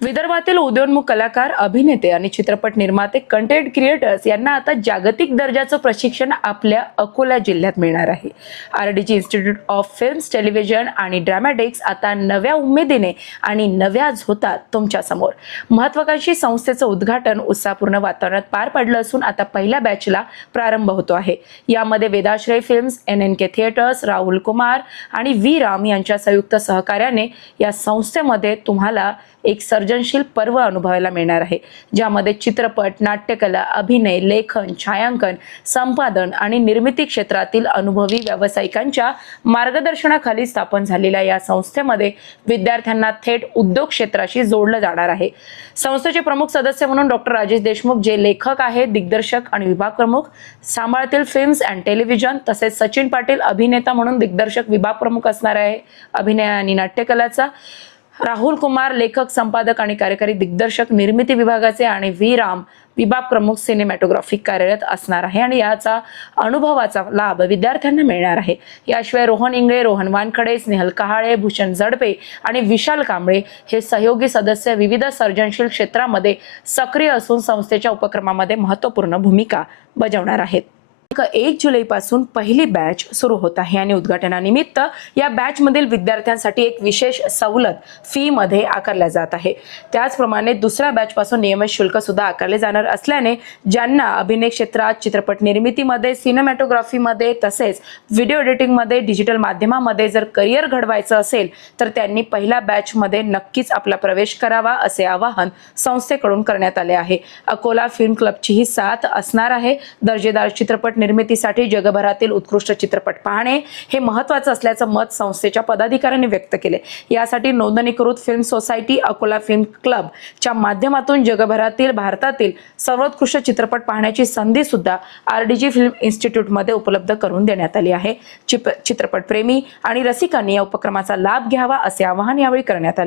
विदर्भातील उदयोन्मुख कलाकार, अभिनेते आणि चित्रपट निर्माते, कंटेंट क्रिएटर्स यांना आता जागतिक दर्जाचं प्रशिक्षण आपल्या अकोला जिल्ह्यात मिळणार आहे. RDG institute of films, television आणि ड्रामॅटिक्स आता नव्या उमेदीने आणि नव्या झोतात तुमच्या समोर. महत्त्वाकांक्षी संस्थेचं उद्घाटन उत्साहपूर्ण वातावरणात पार पडलं असून आता पहिल्या बॅचला प्रारंभ होतो आहे. यामध्ये Vedashray films, NNK theatres, Rahul Kumar आणि व्ही राम यांच्या संयुक्त सहकार्याने या संस्थेमध्ये तुम्हाला एक सर्जनशील पर्व अनुभवायला मिळणार आहे, ज्यामध्ये चित्रपट, नाट्यकला, अभिनय, लेखन, छायांकन, संपादन आणि निर्मिती क्षेत्रातील अनुभवी व्यावसायिकांच्या मार्गदर्शनाखाली स्थापन झालेल्या या संस्थेमध्ये विद्यार्थ्यांना थेट उद्योग क्षेत्राशी जोडलं जाणार आहे. संस्थेचे प्रमुख सदस्य म्हणून डॉक्टर राजेश देशमुख, जे लेखक आहेत, दिग्दर्शक आणि विभाग प्रमुख सांभाळतील फिल्म्स अँड टेलिव्हिजन, तसेच सचिन पाटील अभिनेता म्हणून दिग्दर्शक विभाग प्रमुख असणार आहे अभिनय आणि नाट्यकलाचा. राहुल कुमार लेखक, संपादक आणि कार्यकारी दिग्दर्शक निर्मिती विभागाचे आणि व्ही राम विभाग प्रमुख सिनेमॅटोग्राफी कार्यरत असणार आहे आणि याचा अनुभवाचा लाभ विद्यार्थ्यांना मिळणार आहे. याशिवाय रोहन इंगळे, रोहन वानखडे, स्नेहल कहाळे, भूषण जडपे आणि विशाल कांबळे हे सहयोगी सदस्य विविध सर्जनशील क्षेत्रामध्ये सक्रिय असून संस्थेच्या उपक्रमामध्ये महत्त्वपूर्ण भूमिका बजावणार आहेत. 1 जुलैपासून पहिली बॅच सुरू होत आहे आणि उद्घाटनानिमित्त या बॅच मधील विद्यार्थ्यांसाठी एक विशेष सवलत फी मध्ये आकारल्या जात आहे. त्याचप्रमाणे दुसऱ्या बॅच पासून नियमित शुल्क सुद्धा आकारले जाणार असल्याने ज्यांना अभिनय क्षेत्रात, चित्रपट निर्मितीमध्ये, सिनेमॅटोग्राफीमध्ये तसेच व्हिडिओ एडिटिंगमध्ये, डिजिटल माध्यमामध्ये जर करिअर घडवायचं असेल तर त्यांनी पहिल्या बॅच मध्ये नक्कीच आपला प्रवेश करावा, असे आवाहन संस्थेकडून करण्यात आले आहे. अकोला फिल्म क्लबची ही साथ असणार आहे. दर्जेदार चित्रपट निर्मितीसाठी जगभरातील उत्कृष्ट चित्रपट पाहणे हे महत्त्वाचं असल्याचं मत संस्थेच्या पदाधिकाऱ्यांनी व्यक्त केले. यासाठी नोंदणीकृत फिल्म सोसायटी अकोला फिल्म क्लबच्या माध्यमातून जगभरातील, भारतातील सर्वोत्कृष्ट चित्रपट पाहण्याची संधी सुद्धा RDG फिल्म इन्स्टिट्यूटमध्ये उपलब्ध करून देण्यात आली आहे. चित्रपट प्रेमी आणि रसिकांनी या उपक्रमाचा लाभ घ्यावा, असे आवाहन यावेळी करण्यात आले.